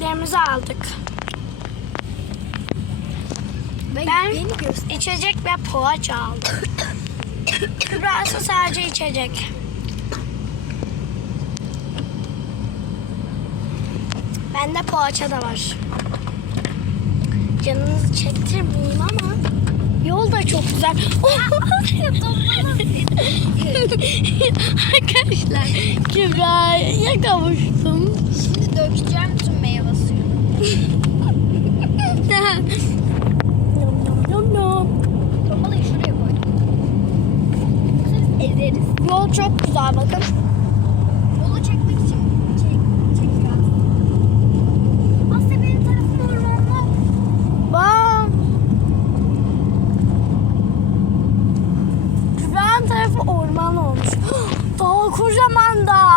içeceklerimizi aldık. Ben, Ben içecek ve poğaça aldım. Kübra'sı sadece içecek. Bende poğaça da var. Canınızı çektirmeyeyim ama yol da çok güzel. Arkadaşlar Kübra'ya kavuştum. Yoksa biz ezeriz. Yol çok güzel bakın. Yolu çekmek için çek, çek biraz. Asya benim tarafım ormanlı. Bak. Kübra'nın tarafı orman olmuş. Daha kocaman da.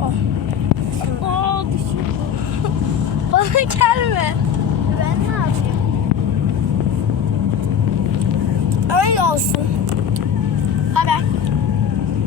Oh. Oh. Bana gelme. Ben ne yapayım? Öyle olsun.